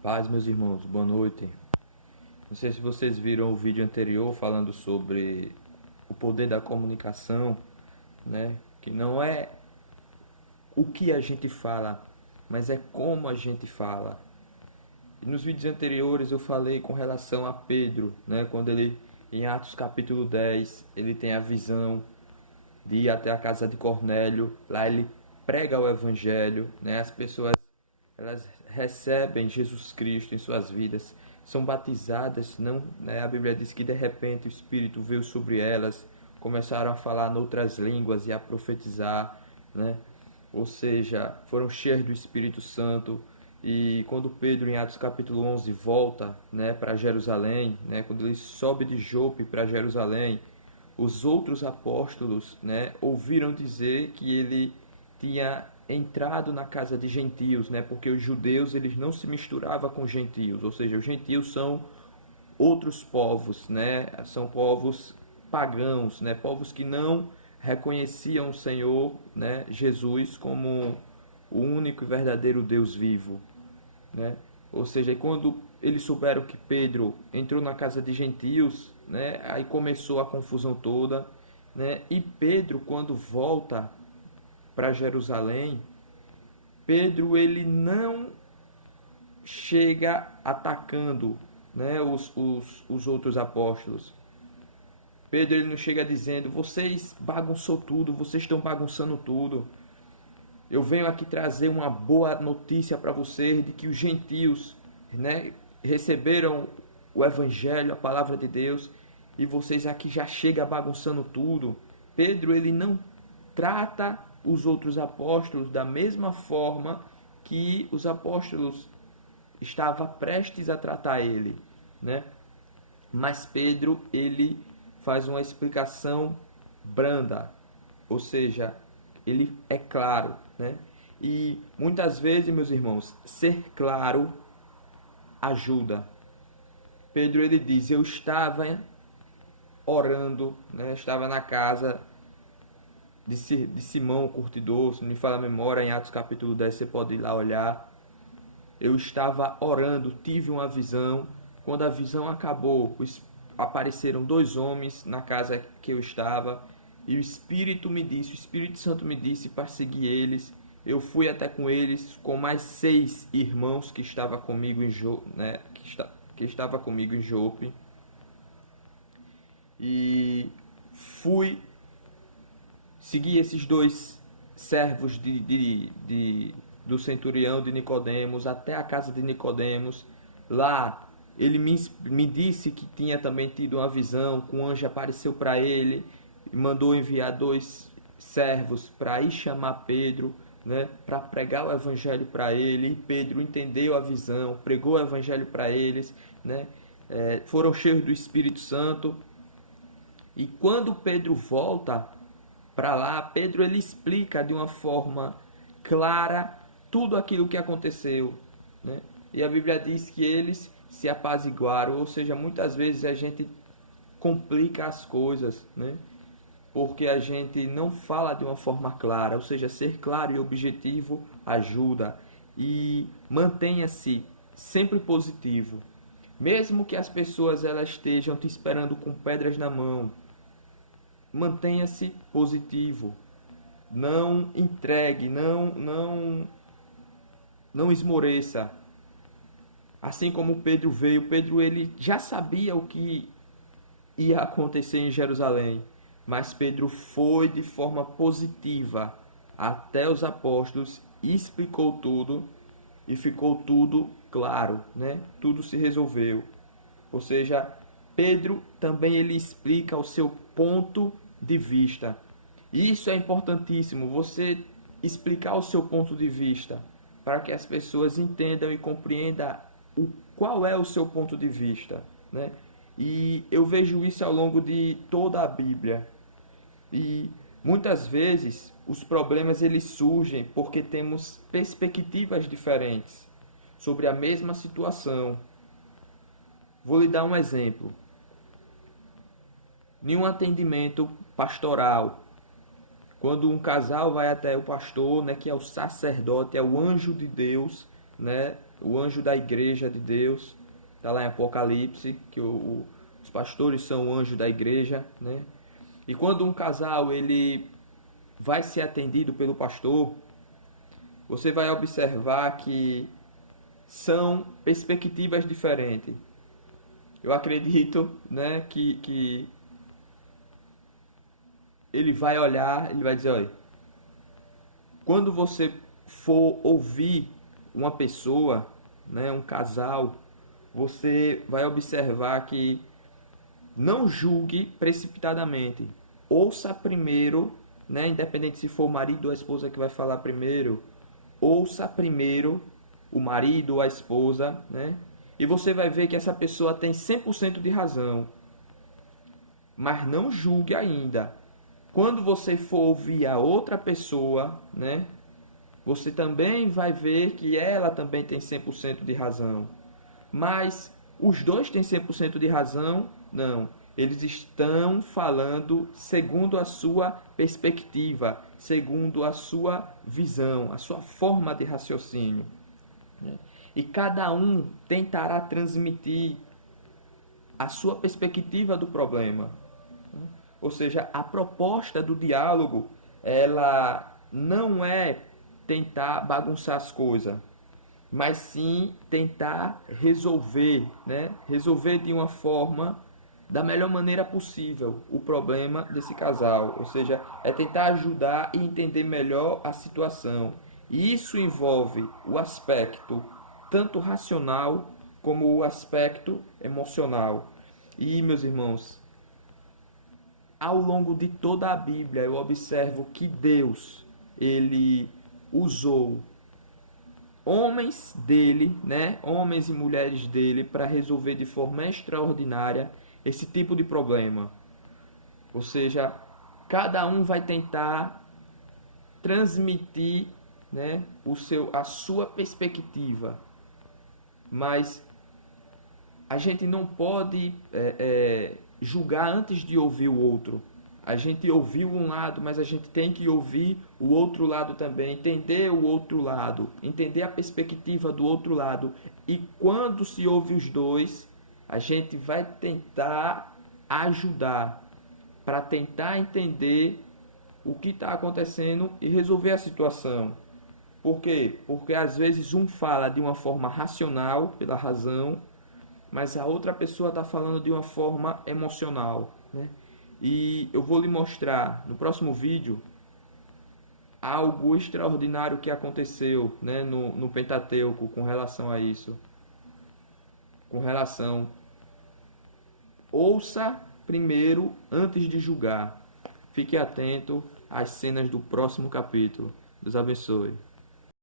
Paz, meus irmãos, boa noite. Não sei se vocês viram o vídeo anterior falando sobre o poder da comunicação, né? Que não é o que a gente fala, mas é como a gente fala. E nos vídeos anteriores eu falei com relação a Pedro, né? Quando ele, em Atos capítulo 10, ele tem a visão de ir até a casa de Cornélio, lá ele prega o evangelho, né? As pessoas elas recebem Jesus Cristo em suas vidas, são batizadas, não, né? A Bíblia diz que de repente o Espírito veio sobre elas, começaram a falar noutras línguas e a profetizar, né? Ou seja, foram cheios do Espírito Santo. E quando Pedro, em Atos capítulo 11, volta, né, para Jerusalém, né, quando ele sobe de Jope para Jerusalém, os outros apóstolos, né, ouviram dizer que ele tinha entrado na casa de gentios, né, porque os judeus eles não se misturavam com gentios, ou seja, os gentios são outros povos, né, são povos pagãos, né, povos que não reconheciam o Senhor, né, Jesus como o único e verdadeiro Deus vivo, né? Ou seja, quando eles souberam que Pedro entrou na casa de gentios, né, aí começou a confusão toda, né? E Pedro, quando volta para Jerusalém, Pedro ele não chega atacando, né, os outros apóstolos. Pedro ele não chega dizendo: vocês bagunçou tudo, vocês estão bagunçando tudo. Eu venho aqui trazer uma boa notícia para vocês de que os gentios, né, receberam o evangelho, a palavra de Deus, e vocês aqui já chegam bagunçando tudo. Pedro ele não trata os outros apóstolos da mesma forma que os apóstolos estavam prestes a tratar ele, né? Mas Pedro ele faz uma explicação branda, ou seja, ele é claro, né? E muitas vezes, meus irmãos, ser claro ajuda. Pedro ele diz: eu estava orando, né? Estava na casa de Simão, o curtidor, se não me falha a memória, em Atos capítulo 10, você pode ir lá olhar. Eu estava orando, tive uma visão. Quando a visão acabou, apareceram dois homens na casa que eu estava, e o Espírito me disse, o Espírito Santo me disse para seguir eles. Eu fui até com eles, com mais 6 irmãos que estavam comigo em né, que estava comigo em Jope, e fui seguir esses dois servos do centurião de Nicodemos até a casa de Nicodemos. Lá ele me disse que tinha também tido uma visão, que um anjo apareceu para ele e mandou enviar 2 servos para ir chamar Pedro, né, para pregar o evangelho para ele. E Pedro entendeu a visão, pregou o evangelho para eles, né, foram cheios do Espírito Santo. E quando Pedro volta para lá, Pedro ele explica de uma forma clara tudo aquilo que aconteceu, né? E a Bíblia diz que eles se apaziguaram, ou seja, muitas vezes a gente complica as coisas, né? Porque a gente não fala de uma forma clara, ou seja, ser claro e objetivo ajuda. E mantenha-se sempre positivo. Mesmo que as pessoas elas estejam te esperando com pedras na mão, mantenha-se positivo. Não entregue, não esmoreça. Assim como Pedro veio, Pedro ele já sabia o que ia acontecer em Jerusalém, mas Pedro foi de forma positiva até os apóstolos, explicou tudo e ficou tudo claro, né? Tudo se resolveu. Ou seja, Pedro também ele explica o seu ponto de vista. Isso é importantíssimo, você explicar o seu ponto de vista, para que as pessoas entendam e compreendam qual é o seu ponto de vista, né? E eu vejo isso ao longo de toda a Bíblia. E muitas vezes os problemas eles surgem porque temos perspectivas diferentes sobre a mesma situação. Vou lhe dar um exemplo. Em um atendimento pastoral, quando um casal vai até o pastor, né, que é o sacerdote, é o anjo de Deus, né, o anjo da igreja de Deus, está lá em Apocalipse, que os pastores são o anjo da igreja, né? E quando um casal ele vai ser atendido pelo pastor, você vai observar que são perspectivas diferentes. Eu acredito, né, que ele vai olhar, ele vai dizer, olha, quando você for ouvir uma pessoa, né, um casal, você vai observar que não julgue precipitadamente. Ouça primeiro, né, independente se for o marido ou a esposa que vai falar primeiro, ouça primeiro o marido ou a esposa, né? E você vai ver que essa pessoa tem 100% de razão. Mas não julgue ainda. Quando você for ouvir a outra pessoa, né? Você também vai ver que ela também tem 100% de razão. Mas os dois têm 100% de razão? Não. Eles estão falando segundo a sua perspectiva, segundo a sua visão, a sua forma de raciocínio. E cada um tentará transmitir a sua perspectiva do problema. Ou seja, a proposta do diálogo, ela não é tentar bagunçar as coisas, mas sim tentar resolver, né? Resolver de uma forma da melhor maneira possível o problema desse casal. Ou seja, é tentar ajudar e entender melhor a situação. E isso envolve o aspecto tanto racional como o aspecto emocional. E, meus irmãos, ao longo de toda a Bíblia eu observo que Deus, ele usou homens dele, né, homens e mulheres dele, para resolver de forma extraordinária esse tipo de problema. Ou seja, cada um vai tentar transmitir, né, a sua perspectiva, mas a gente não pode julgar antes de ouvir o outro. A gente ouviu um lado, mas a gente tem que ouvir o outro lado também, entender o outro lado, entender a perspectiva do outro lado. E quando se ouve os dois, a gente vai tentar ajudar para tentar entender o que está acontecendo e resolver a situação. Por quê? Porque às vezes um fala de uma forma racional, pela razão, mas a outra pessoa está falando de uma forma emocional, né? E eu vou lhe mostrar no próximo vídeo algo extraordinário que aconteceu, né, no Pentateuco com relação a isso. Com relação, ouça primeiro antes de julgar. Fique atento às cenas do próximo capítulo. Deus abençoe.